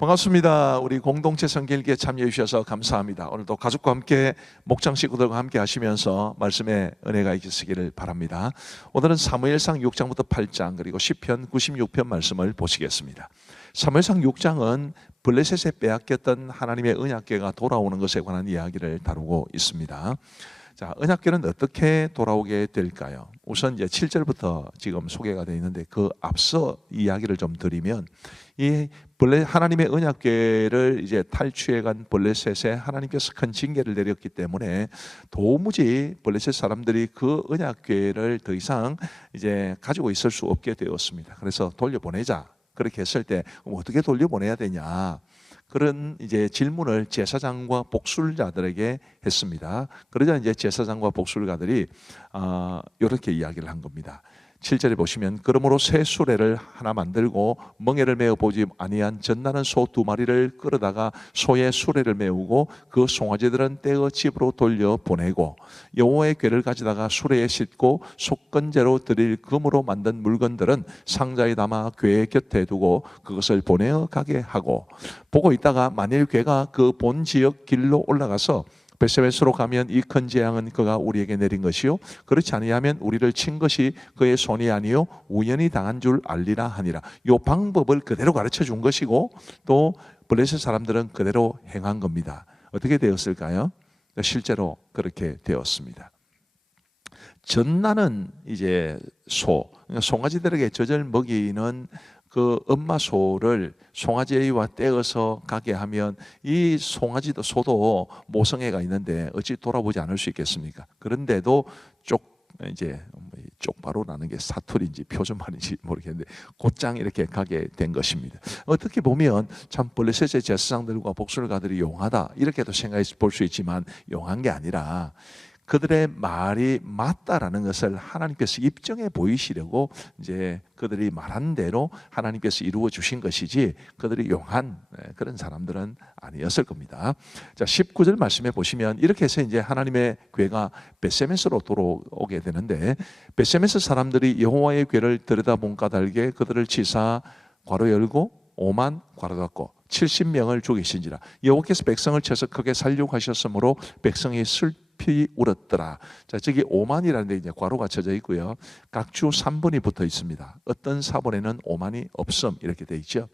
반갑습니다. 우리 공동체 성경읽기에 참여해 주셔서 감사합니다. 오늘도 가족과 함께 목장 식구들과 함께 하시면서 말씀의 은혜가 있으시기를 바랍니다. 오늘은 사무엘상 6장부터 8장 그리고 시편 96편 말씀을 보시겠습니다. 사무엘상 6장은 블레셋에 빼앗겼던 하나님의 언약궤가 돌아오는 것에 관한 이야기를 다루고 있습니다. 자, 언약궤는 어떻게 돌아오게 될까요? 우선 이제 7절부터 지금 소개가 되어 있는데 그 앞서 이야기를 좀 드리면 이 하나님의 언약궤를 이제 탈취해간 블레셋에 하나님께서 큰 징계를 내렸기 때문에 도무지 블레셋 사람들이 그 언약궤를 더 이상 이제 가지고 있을 수 없게 되었습니다. 그래서 돌려보내자. 그렇게 했을 때 어떻게 돌려보내야 되냐? 그런 이제 질문을 제사장과 복술자들에게 했습니다. 그러자 이제 제사장과 복술가들이 이렇게 이야기를 한 겁니다. 7절에 보시면 그러므로 새 수레를 하나 만들고 멍에를 메어 보지 아니한 젖나는 소 2마리를 끌어다가 소의 수레를 메우고 그 송아지들은 떼어 집으로 돌려 보내고 여호와의 궤를 가져다가 수레에 싣고 속건제로 드릴 금으로 만든 물건들은 상자에 담아 궤 곁에 두고 그것을 보내어 가게 하고 보고 있다가 만일 궤가 그 본 지역 길로 올라가서 베세메스로 가면 이 큰 재앙은 그가 우리에게 내린 것이요 그렇지 아니하면 우리를 친 것이 그의 손이 아니요 우연히 당한 줄 알리라 하니라. 이 방법을 그대로 가르쳐 준 것이고 또 블레셋 사람들은 그대로 행한 겁니다. 어떻게 되었을까요? 실제로 그렇게 되었습니다. 젖나는 이제 송아지들에게 젖을 먹이는 그 엄마 소를 송아지와 떼어서 가게 하면 이 송아지도 소도 모성애가 있는데 어찌 돌아보지 않을 수 있겠습니까? 그런데도 쪽바로라는 게 사투리인지 표준말인지 모르겠는데 곧장 이렇게 가게 된 것입니다. 어떻게 보면 참 블레셋의 제사장들과 복술가들이 용하다 이렇게도 생각해 볼 수 있지만 용한 게 아니라 그들의 말이 맞다라는 것을 하나님께서 입증해 보이시려고 이제 그들이 말한 대로 하나님께서 이루어 주신 것이지 그들이 용한 그런 사람들은 아니었을 겁니다. 자, 19절 말씀해 보시면 이렇게 해서 이제 하나님의 궤가 벳세메스로 돌아오게 되는데 벳세메스 사람들이 여호와의 궤를 들여다본 까닭에 그들을 치사 괄호 열고 5만 괄호 닫고 70명을 죽이신지라. 여호와께서 백성을 쳐서 크게 살려고 하셨으므로 백성이 슬피 울었더라. 자, 저기 5만이라는 데 이제 괄호가 쳐져 있고요. 각주 3번이 붙어 있습니다. 어떤 사본에는 5만이 없음 이렇게 돼 있죠.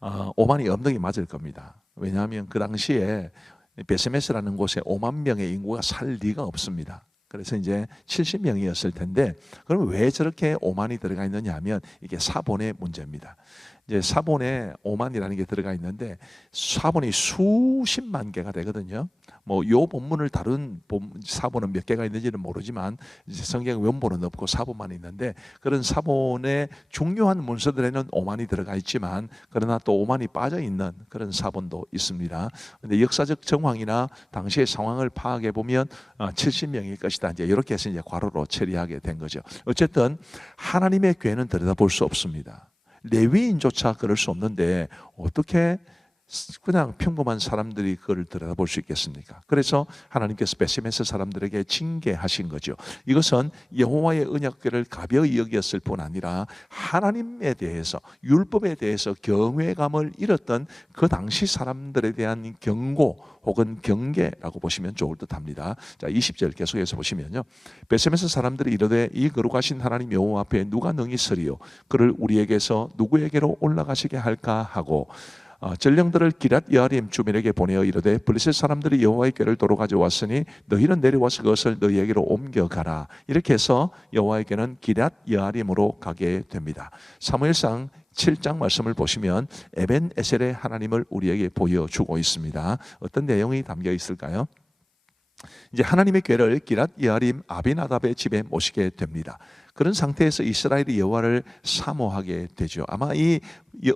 5만이 없는 게 맞을 겁니다. 왜냐하면 그 당시에 베세메스라는 곳에 5만 명의 인구가 살 리가 없습니다. 그래서 이제 70명이었을 텐데 그럼 왜 저렇게 5만이 들어가 있느냐 하면 이게 사본의 문제입니다. 이제 사본에 5만이라는 게 들어가 있는데 사본이 수십만 개가 되거든요. 뭐 요 본문을 다룬 사본은 몇 개가 있는지는 모르지만 이제 성경 원본은 없고 사본만 있는데 그런 사본의 중요한 문서들에는 5만이 들어가 있지만 그러나 또 5만이 빠져 있는 그런 사본도 있습니다. 근데 역사적 정황이나 당시의 상황을 파악해 보면 70명일 것이다. 이제 이렇게 해서 이제 괄호로 처리하게 된 거죠. 어쨌든 하나님의 궤는 들여다볼 수 없습니다. 레위인조차 그럴 수 없는데 어떻게 그냥 평범한 사람들이 그걸 들여다볼 수 있겠습니까? 그래서 하나님께서 베세메스 사람들에게 징계하신 거죠. 이것은 여호와의 언약궤를 가벼이 여겼을 뿐 아니라 하나님에 대해서 율법에 대해서 경외감을 잃었던 그 당시 사람들에 대한 경고 혹은 경계라고 보시면 좋을 듯합니다. 자, 20절 계속해서 보시면요. 베세메스 사람들이 이르되 이 거룩하신 하나님 여호와 앞에 누가 능히 서리요 그를 우리에게서 누구에게로 올라가시게 할까 하고 전령들을 기럇 여아림 주민에게 보내어 이르되 블레셋 사람들이 여호와의 궤를 도로 가져왔으니 너희는 내려와서 그것을 너희에게로 옮겨가라. 이렇게 해서 여호와의 궤는 기럇 여아림으로 가게 됩니다. 사무엘상 7장 말씀을 보시면 에벤 에셀의 하나님을 우리에게 보여주고 있습니다. 어떤 내용이 담겨 있을까요? 이제 하나님의 궤를 기럇 여아림 아비나답의 집에 모시게 됩니다. 그런 상태에서 이스라엘이 여호와를 사모하게 되죠. 아마 이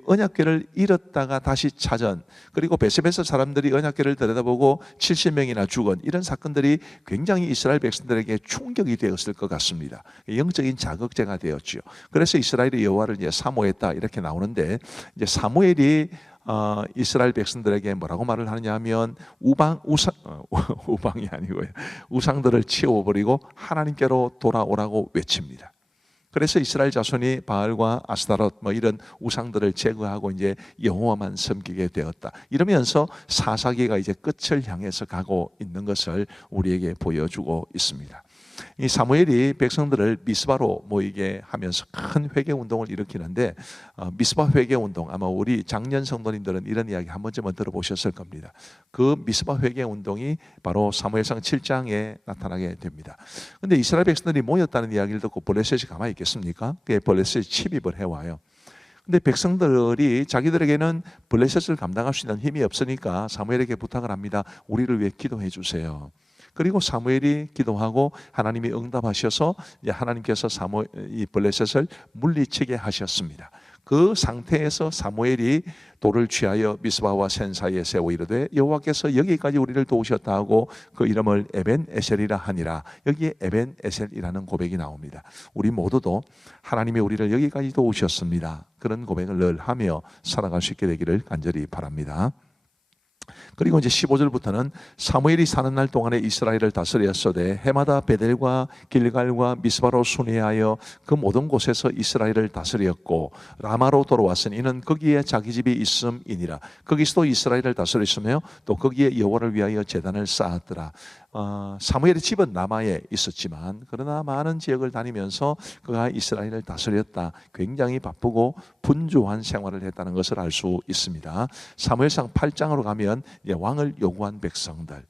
언약궤를 잃었다가 다시 찾은 그리고 베세메스 사람들이 언약궤를 들여다보고 70명이나 죽은 이런 사건들이 굉장히 이스라엘 백성들에게 충격이 되었을 것 같습니다. 영적인 자극제가 되었죠. 그래서 이스라엘이 여호와를 이제 사모했다 이렇게 나오는데 이제 사무엘이 이스라엘 백성들에게 뭐라고 말을 하느냐 하면 우방이 아니고요. 우상들을 치워버리고 하나님께로 돌아오라고 외칩니다. 그래서 이스라엘 자손이 바알과 아스타롯 뭐 이런 우상들을 제거하고 이제 여호와만 섬기게 되었다. 이러면서 사사기가 이제 끝을 향해서 가고 있는 것을 우리에게 보여주고 있습니다. 이 사무엘이 백성들을 미스바로 모이게 하면서 큰 회개 운동을 일으키는데 미스바 회개 운동, 아마 우리 작년 성도님들은 이런 이야기 한 번쯤은 들어보셨을 겁니다. 그 미스바 회개 운동이 바로 사무엘상 7장에 나타나게 됩니다. 그런데 이스라엘 백성들이 모였다는 이야기를 듣고 블레셋이 가만히 있겠습니까? 그게 블레셋이 침입을 해와요. 근데 백성들이 자기들에게는 블레셋을 감당할 수 있는 힘이 없으니까 사무엘에게 부탁을 합니다. 우리를 위해 기도해 주세요. 그리고 사무엘이 기도하고 하나님이 응답하셔서 하나님께서 이 블레셋을 물리치게 하셨습니다. 그 상태에서 사무엘이 돌을 취하여 미스바와 센 사이에 세워 이르되 여호와께서 여기까지 우리를 도우셨다 하고 그 이름을 에벤 에셀이라 하니라. 여기에 에벤 에셀이라는 고백이 나옵니다. 우리 모두도 하나님이 우리를 여기까지 도우셨습니다. 그런 고백을 늘 하며 살아갈 수 있게 되기를 간절히 바랍니다. 그리고 이제 15절부터는 사무엘이 사는 날 동안에 이스라엘을 다스렸으되 해마다 베델과 길갈과 미스바로 순회하여 그 모든 곳에서 이스라엘을 다스렸고 라마로 돌아왔으니 이는 거기에 자기 집이 있음이니라. 거기서도 이스라엘을 다스렸으며 또 거기에 여호와를 위하여 제단을 쌓았더라. 사무엘의 집은 라마에 있었지만 그러나 많은 지역을 다니면서 그가 이스라엘을 다스렸다. 굉장히 바쁘고 분주한 생활을 했다는 것을 알 수 있습니다. 사무엘상 8장으로 가면 왕을 요구한 백성들,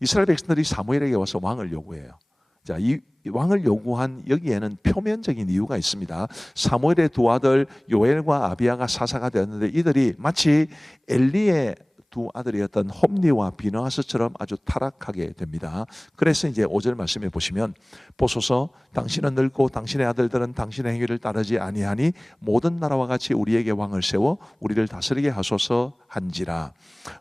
이스라엘 백성들이 사무엘에게 와서 왕을 요구해요. 자, 이 왕을 요구한 여기에는 표면적인 이유가 있습니다. 사무엘의 두 아들 요엘과 아비야가 사사가 되었는데 이들이 마치 엘리의 두 아들이었던 홈리와 비느하스처럼 아주 타락하게 됩니다. 그래서 이제 5절 말씀에 보시면 보소서 당신은 늙고 당신의 아들들은 당신의 행위를 따르지 아니하니 모든 나라와 같이 우리에게 왕을 세워 우리를 다스리게 하소서 한지라.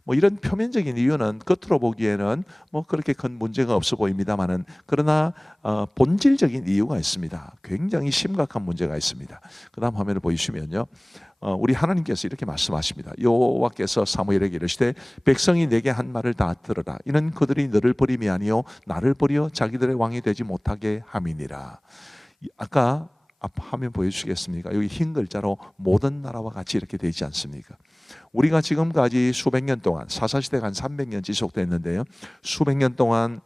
뭐 이런 표면적인 이유는 겉으로 보기에는 뭐 그렇게 큰 문제가 없어 보입니다만은 그러나 본질적인 이유가 있습니다. 굉장히 심각한 문제가 있습니다. 그 다음 화면을 보시면요. 우리 하나님께서 이렇게 말씀하십니다. 여호와께서 사무엘에게 이르시되 백성이 내게 한 말을 다 들으라. 이는 그들이 너를 버림이 아니요 나를 버려 자기들의 왕이 되지 못하게 함이니라. 아까 앞 화면 보여주시겠습니까? 여기 흰 글자로 모든 나라와 같이 이렇게 되어 있지 않습니까? 우리가 지금까지 수백 년 동안 사사시대가 한 300년 지속됐는데요, 수백 년 동안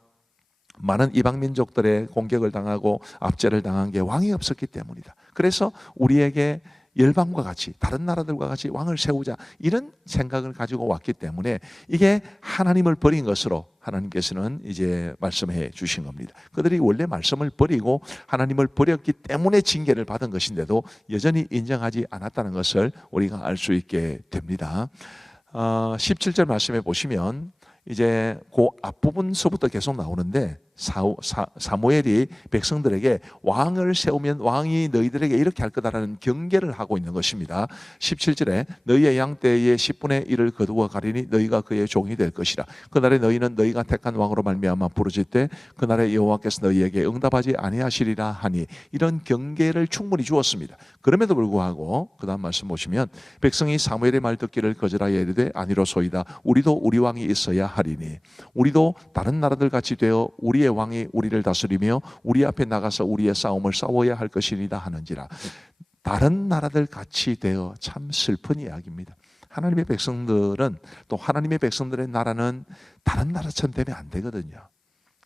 많은 이방 민족들의 공격을 당하고 압제를 당한 게 왕이 없었기 때문이다. 그래서 우리에게 열방과 같이 다른 나라들과 같이 왕을 세우자 이런 생각을 가지고 왔기 때문에 이게 하나님을 버린 것으로 하나님께서는 이제 말씀해 주신 겁니다. 그들이 원래 말씀을 버리고 하나님을 버렸기 때문에 징계를 받은 것인데도 여전히 인정하지 않았다는 것을 우리가 알 수 있게 됩니다. 17절 말씀해 보시면 이제 그 앞부분서부터 계속 나오는데 사무엘이 백성들에게 왕을 세우면 왕이 너희들에게 이렇게 할 거다라는 경계를 하고 있는 것입니다. 17절에 너희의 양떼의 10분의 1을 거두어 가리니 너희가 그의 종이 될 것이라. 그날에 너희는 너희가 택한 왕으로 말미암아 부르짖 때 그날에 여호와께서 너희에게 응답하지 아니하시리라 하니, 이런 경계를 충분히 주었습니다. 그럼에도 불구하고 그 다음 말씀 보시면 백성이 사무엘의 말 듣기를 거절하여 이르되 아니로소이다. 우리도 우리 왕이 있어야 하리니 우리도 다른 나라들 같이 되어 우리의 왕이 우리를 다스리며 우리 앞에 나가서 우리의 싸움을 싸워야 할 것이니라 하는지라. 다른 나라들 같이 되어, 참 슬픈 이야기입니다. 하나님의 백성들은, 또 하나님의 백성들의 나라는 다른 나라처럼 되면 안 되거든요.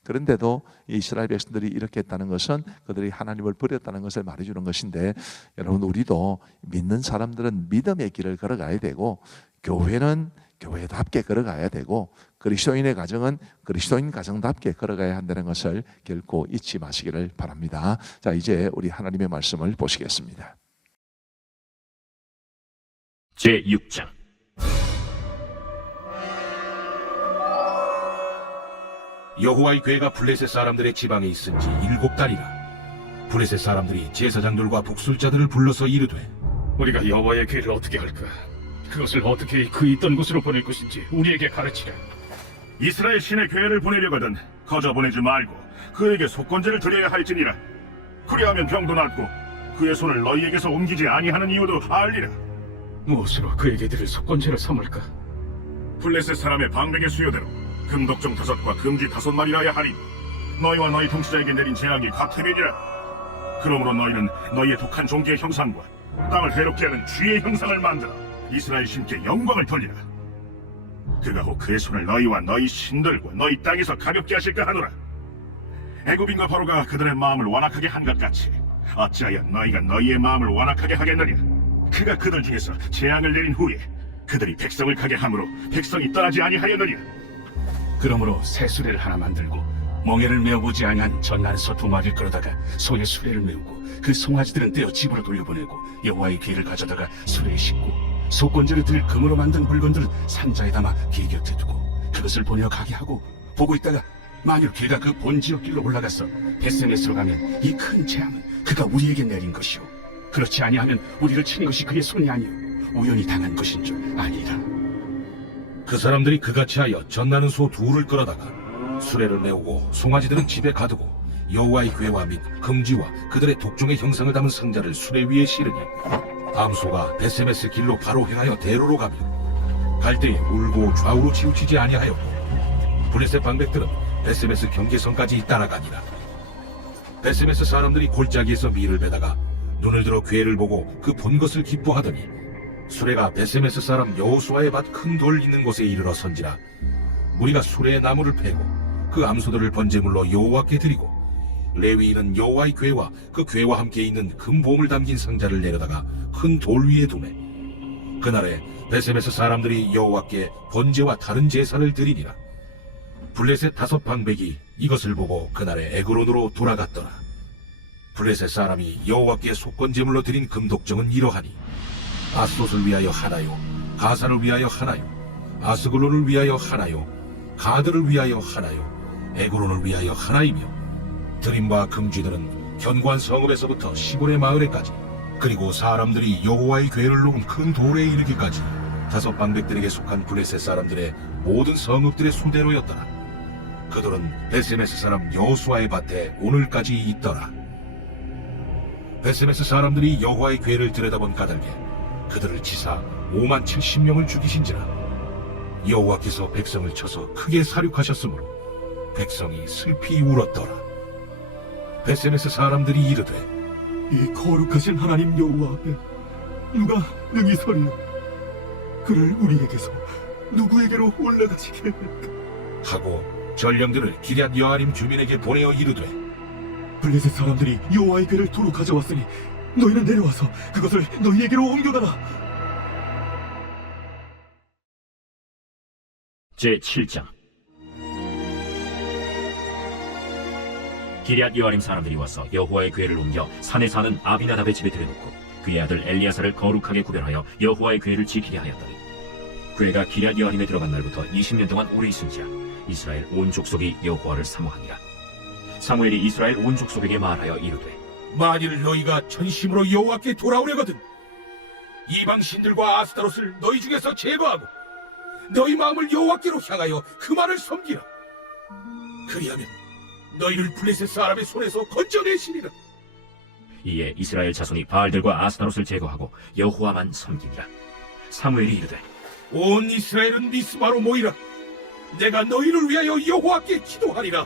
그런데도 이스라엘 백성들이 이렇게 했다는 것은 그들이 하나님을 버렸다는 것을 말해주는 것인데, 여러분, 우리도 믿는 사람들은 믿음의 길을 걸어가야 되고, 교회는 교회답게 걸어가야 되고, 그리스도인의 가정은 그리스도인 가정답게 걸어가야 한다는 것을 결코 잊지 마시기를 바랍니다. 자, 이제 우리 하나님의 말씀을 보시겠습니다. 제6장. 여호와의 궤가 블레셋 사람들의 지방에 있은 지 7달이라. 블레셋 사람들이 제사장들과 북술자들을 불러서 이르되, 우리가 여호와의 궤를 어떻게 할까? 그것을 어떻게 그 있던 곳으로 보낼 것인지 우리에게 가르치라. 이스라엘 신의 궤를 보내려거든 거저 보내지 말고 그에게 속건제를 드려야 할지니라. 그리하면 병도 낫고 그의 손을 너희에게서 옮기지 아니하는 이유도 알리라. 무엇으로 그에게 드릴 속건제를 삼을까? 블레셋 사람의 방백의 수요대로 금독종 5과 금쥐 5마리라야 하니 너희와 너희 통치자에게 내린 재앙이 같으리니라. 그러므로 너희는 너희의 독한 종기의 형상과 땅을 해롭게 하는 쥐의 형상을 만들어 이스라엘 신께 영광을 돌리라. 그가 혹 그의 손을 너희와 너희 신들과 너희 땅에서 가볍게 하실까 하노라. 애굽인과 바로가 그들의 마음을 완악하게 한 것 같이 어찌하여 너희가 너희의 마음을 완악하게 하겠느냐. 그가 그들 중에서 재앙을 내린 후에 그들이 백성을 가게 함으로 백성이 떠나지 아니하였느냐. 그러므로 새 수레를 하나 만들고 멍에를 메어보지 아니한 전난소 두 마리를 끌어다가 소의 수레를 메우고 그 송아지들은 떼어 집으로 돌려보내고 여호와의 귀를 가져다가 수레에 싣고 속건제를 드릴 금으로 만든 물건들을 산자에 담아 길 곁에 두고 그것을 보내어 가게 하고 보고 있다가 만일 걔가 그 본지역 길로 올라가서 베세메스로 가면 이 큰 재앙은 그가 우리에게 내린 것이오. 그렇지 아니하면 우리를 친 것이 그의 손이 아니오 우연히 당한 것인 줄 아니라. 그 사람들이 그같이 하여 전나는 소 둘을 끌어다가 수레를 메우고 송아지들은 집에 가두고 여호와의 궤와 및 금지와 그들의 독종의 형상을 담은 상자를 수레 위에 실으니 암소가 베세메스 길로 바로 행하여 대로로 가며 갈 때에 울고 좌우로 치우치지 아니하였고 블레셋 방백들은 베세메스 경계선까지 따라가니라. 베세메스 사람들이 골짜기에서 밀을 베다가 눈을 들어 궤를 보고 그 본 것을 기뻐하더니 수레가 베세메스 사람 여호수아의 밭 큰 돌 있는 곳에 이르러 선지라. 무리가 수레의 나무를 패고 그 암소들을 번제물로 여호와께 드리고 레위인은 여호와의 궤와 그 궤와 함께 있는 금보물 담긴 상자를 내려다가 큰 돌 위에 두매. 그날에 베세메스 사람들이 여호와께 번제와 다른 제사를 드리니라. 블레셋 5 방백이 이것을 보고 그날에 에그론으로 돌아갔더라. 블레셋 사람이 여호와께 속건제물로 드린 금독정은 이러하니 아스돗을 위하여 하나요, 가사를 위하여 하나요, 아스글론을 위하여 하나요, 가드를 위하여 하나요, 에그론을 위하여 하나이며 드린 바 금쥐들은 견고한 성읍에서부터 시골의 마을에까지 그리고 사람들이 여호와의 궤를 놓은 큰 돌에 이르기까지 5 방백들에게 속한 블레셋 사람들의 모든 성읍들의 수대로였더라. 그들은 베세메스 사람 여호수아의 밭에 오늘까지 있더라. 베세메스 사람들이 여호와의 궤를 들여다본 까닭에 그들을 치사 5만 70명을 죽이신지라. 여호와께서 백성을 쳐서 크게 사륙하셨으므로 백성이 슬피 울었더라. 베세메스 사람들이 이르되 이 거룩하신 하나님 여호와 앞에 누가 능히 서리요? 그를 우리에게서 누구에게로 올라가시게 할까? 하고 전령들을 기럇 여아림 주민에게 보내어 이르되 블레셋 사람들이 여호와의 궤를 도로 가져왔으니 너희는 내려와서 그것을 너희에게로 옮겨가라. 제7장 기럇 여아림 사람들이 와서 여호와의 궤를 옮겨 산에 사는 아비나답의 집에 들여놓고 그의 아들 엘리야사를 거룩하게 구별하여 여호와의 궤를 지키게 하였더니 궤가 기럇 여아림에 들어간 날부터 20년 동안 오래 있은지라 이스라엘 온 족속이 여호와를 사모하니라. 사무엘이 이스라엘 온 족속에게 말하여 이르되 만일 너희가 전심으로 여호와께 돌아오려거든 이방 신들과 아스타롯을 너희 중에서 제거하고 너희 마음을 여호와께로 향하여 그만을 섬기라. 그리하면 너희를 블레셋 사람의 손에서 건져내시리라. 이에 이스라엘 자손이 바알들과 아스타롯을 제거하고 여호와만 섬기니라. 사무엘이 이르되 온 이스라엘은 미스바로 모이라. 내가 너희를 위하여 여호와께 기도하리라.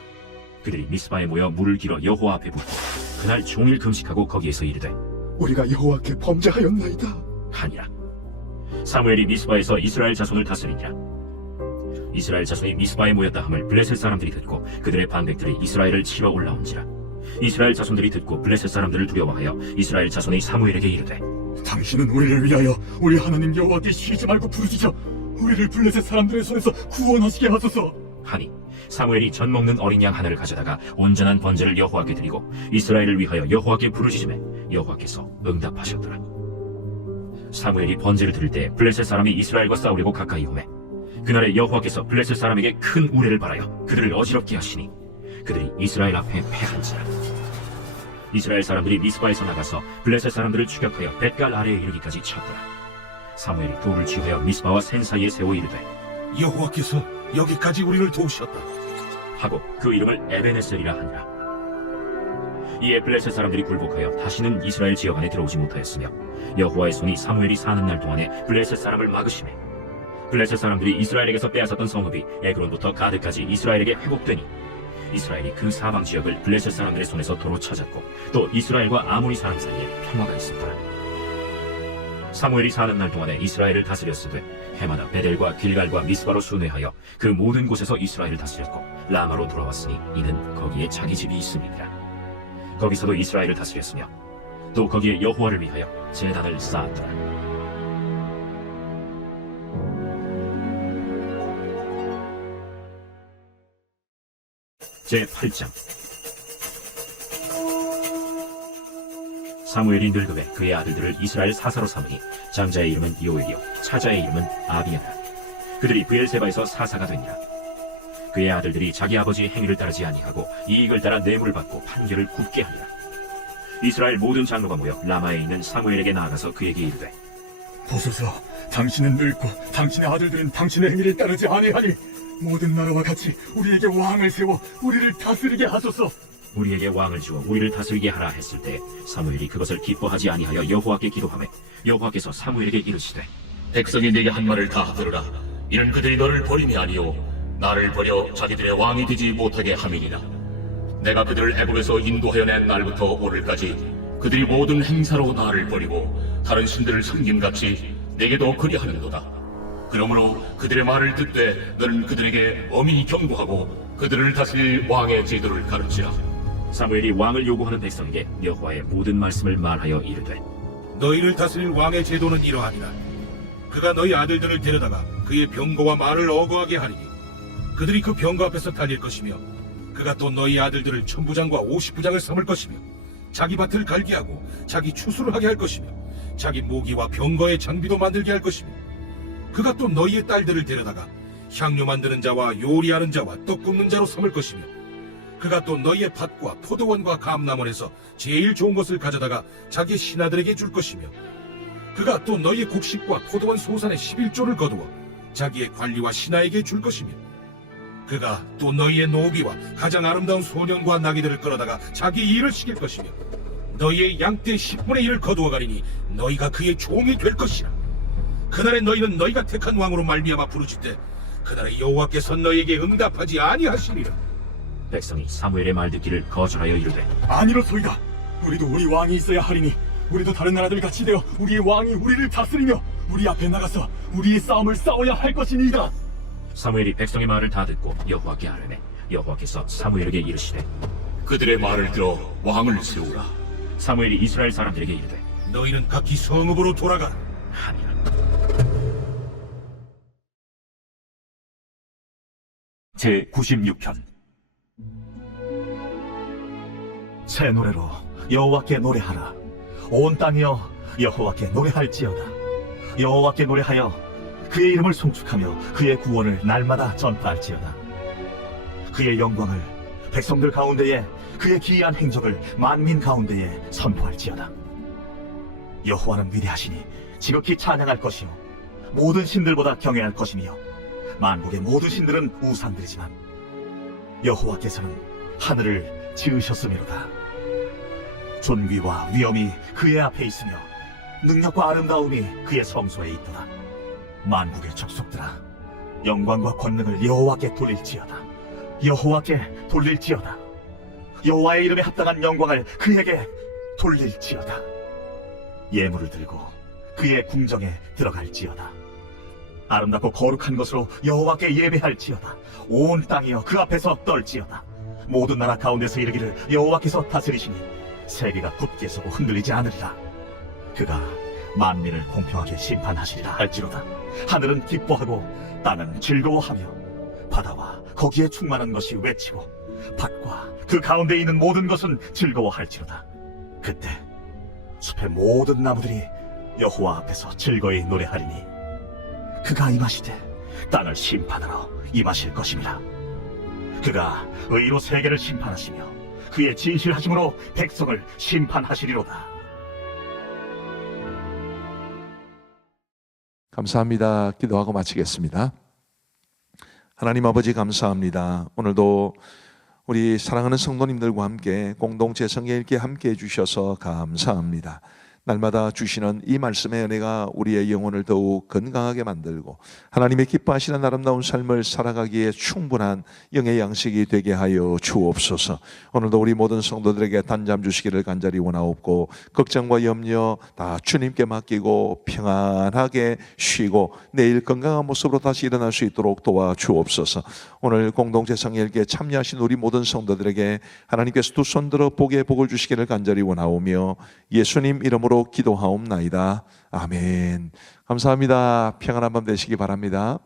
그들이 미스바에 모여 물을 길어 여호와 앞에 붓고 그날 종일 금식하고 거기에서 이르되 우리가 여호와께 범죄하였나이다 하니라. 사무엘이 미스바에서 이스라엘 자손을 다스리니라. 이스라엘 자손이 미스바에 모였다 함을 블레셋 사람들이 듣고 그들의 반백들이 이스라엘을 치러 올라온지라. 이스라엘 자손들이 듣고 블레셋 사람들을 두려워하여 이스라엘 자손이 사무엘에게 이르되 당신은 우리를 위하여 우리 하나님 여호와께 쉬지 말고 부르짖어 우리를 블레셋 사람들의 손에서 구원하시게 하소서 하니 사무엘이 젖 먹는 어린 양 하나를 가져다가 온전한 번제를 여호와께 드리고 이스라엘을 위하여 여호와께 부르짖으매 여호와께서 응답하셨더라. 사무엘이 번제를 드릴 때 블레셋 사람이 이스라엘과 싸우려고 가까이 오매 그날에 여호와께서 블레셋 사람에게 큰 우레를 발하여 그들을 어지럽게 하시니 그들이 이스라엘 앞에 패한지라. 이스라엘 사람들이 미스바에서 나가서 블레셋 사람들을 추격하여 벳갈 아래에 이르기까지 쳤더라. 사무엘이 돌을 쥐하여 미스바와 센 사이에 세워 이르되 여호와께서 여기까지 우리를 도우셨다 하고 그 이름을 에베네셀이라 하니라. 이에 블레셋 사람들이 굴복하여 다시는 이스라엘 지역 안에 들어오지 못하였으며 여호와의 손이 사무엘이 사는 날 동안에 블레셋 사람을 막으시매 블레셋 사람들이 이스라엘에게서 빼앗았던 성읍이 에그론부터 가드까지 이스라엘에게 회복되니 이스라엘이 그 사방 지역을 블레셋 사람들의 손에서 도로 찾았고 또 이스라엘과 아모리 사람 사이에 평화가 있었더라. 사무엘이 사는 날 동안에 이스라엘을 다스렸으되 해마다 베델과 길갈과 미스바로 순회하여 그 모든 곳에서 이스라엘을 다스렸고 라마로 돌아왔으니 이는 거기에 자기 집이 있음이니라. 거기서도 이스라엘을 다스렸으며 또 거기에 여호와를 위하여 제단을 쌓았더라. 제8장. 사무엘이 늙음에 그의 아들들을 이스라엘 사사로 삼으니 장자의 이름은 요엘이요 차자의 이름은 아비야라. 그들이 브엘세바에서 사사가 되니라. 그의 아들들이 자기 아버지의 행위를 따르지 아니하고 이익을 따라 뇌물을 받고 판결을 굽게 하니라. 이스라엘 모든 장로가 모여 라마에 있는 사무엘에게 나아가서 그에게 이르되 보소서, 당신은 늙고 당신의 아들들은 당신의 행위를 따르지 아니하니 모든 나라와 같이 우리에게 왕을 세워 우리를 다스리게 하소서. 우리에게 왕을 주어 우리를 다스리게 하라 했을 때 사무엘이 그것을 기뻐하지 아니하여 여호와께 기도하매 여호와께서 사무엘에게 이르시되 백성이 내게 한 말을 다 들으라. 이는 그들이 너를 버림이 아니오 나를 버려 자기들의 왕이 되지 못하게 함이니라. 내가 그들을 애굽에서 인도하여 낸 날부터 오늘까지 그들이 모든 행사로 나를 버리고 다른 신들을 섬김같이 내게도 그리하는도다. 그러므로 그들의 말을 듣되 너는 그들에게 엄히 경고하고 그들을 다스릴 왕의 제도를 가르치라. 사무엘이 왕을 요구하는 백성에게 여호와의 모든 말씀을 말하여 이르되 너희를 다스릴 왕의 제도는 이러하니라. 그가 너희 아들들을 데려다가 그의 병거와 말을 어거하게 하리니 그들이 그 병거 앞에서 달릴 것이며 그가 또 너희 아들들을 천부장과 50부장을 삼을 것이며 자기 밭을 갈게 하고 자기 추수를 하게 할 것이며 자기 모기와 병거의 장비도 만들게 할 것이며 그가 또 너희의 딸들을 데려다가 향료 만드는 자와 요리하는 자와 떡 굽는 자로 삼을 것이며 그가 또 너희의 밭과 포도원과 감람원에서 제일 좋은 것을 가져다가 자기 신하들에게 줄 것이며 그가 또 너희의 곡식과 포도원 소산의 11조를 거두어 자기의 관리와 신하에게 줄 것이며 그가 또 너희의 노비와 가장 아름다운 소년과 나귀들을 끌어다가 자기 일을 시킬 것이며 너희의 양떼 10분의 1을 거두어 가리니 너희가 그의 종이 될 것이라. 그날에 너희는 너희가 택한 왕으로 말미암아 부르짖되 그날에 여호와께서 너희에게 응답하지 아니하시리라. 백성이 사무엘의 말 듣기를 거절하여 이르되 아니로소이다. 우리도 우리 왕이 있어야 하리니 우리도 다른 나라들 같이 되어 우리의 왕이 우리를 다스리며 우리 앞에 나가서 우리의 싸움을 싸워야 할 것이니이다. 사무엘이 백성의 말을 다 듣고 여호와께 아뢰매 여호와께서 사무엘에게 이르시되 그들의 말을 들어 왕을 세우라. 사무엘이 이스라엘 사람들에게 이르되 너희는 각기 성읍으로 돌아가라. 하니라. 제96편. 새 노래로 여호와께 노래하라. 온 땅이여 여호와께 노래할지어다. 여호와께 노래하여 그의 이름을 송축하며 그의 구원을 날마다 전파할지어다. 그의 영광을 백성들 가운데에 그의 기이한 행적을 만민 가운데에 선포할지어다. 여호와는 위대하시니 지극히 찬양할 것이요 모든 신들보다 경외할 것이며 만국의 모든 신들은 우상들이지만 여호와께서는 하늘을 지으셨음이로다. 존귀와 위엄이 그의 앞에 있으며 능력과 아름다움이 그의 성소에 있도다. 만국의 족속들아 영광과 권능을 여호와께 돌릴지어다. 여호와께 돌릴지어다. 여호와의 이름에 합당한 영광을 그에게 돌릴지어다. 예물을 들고 그의 궁정에 들어갈지어다. 아름답고 거룩한 것으로 여호와께 예배할지어다. 온 땅이여 그 앞에서 떨지어다. 모든 나라 가운데서 이르기를 여호와께서 다스리시니 세계가 굳게 서고 흔들리지 않으리라. 그가 만민을 공평하게 심판하시리라 할지로다. 하늘은 기뻐하고 땅은 즐거워하며 바다와 거기에 충만한 것이 외치고 밭과 그 가운데 있는 모든 것은 즐거워할지로다. 그때 숲의 모든 나무들이 여호와 앞에서 즐거이 노래하리니 그가 임하시되 땅을 심판하러 임하실 것임이라. 그가 의로 세계를 심판하시며 그의 진실하심으로 백성을 심판하시리로다. 감사합니다. 기도하고 마치겠습니다. 하나님 아버지 감사합니다. 오늘도 우리 사랑하는 성도님들과 함께 공동체 성경 읽기 함께 해주셔서 감사합니다. 날마다 주시는 이 말씀의 은혜가 우리의 영혼을 더욱 건강하게 만들고 하나님의 기뻐하시는 아름다운 삶을 살아가기에 충분한 영의 양식이 되게 하여 주옵소서. 오늘도 우리 모든 성도들에게 단잠 주시기를 간절히 원하옵고 걱정과 염려 다 주님께 맡기고 평안하게 쉬고 내일 건강한 모습으로 다시 일어날 수 있도록 도와주옵소서. 오늘 공동체 성일기에 참여하신 우리 모든 성도들에게 하나님께서 두 손 들어 복의 복을 주시기를 간절히 원하오며 예수님 이름으로 기도하옵나이다. 아멘. 감사합니다. 평안한 밤 되시기 바랍니다.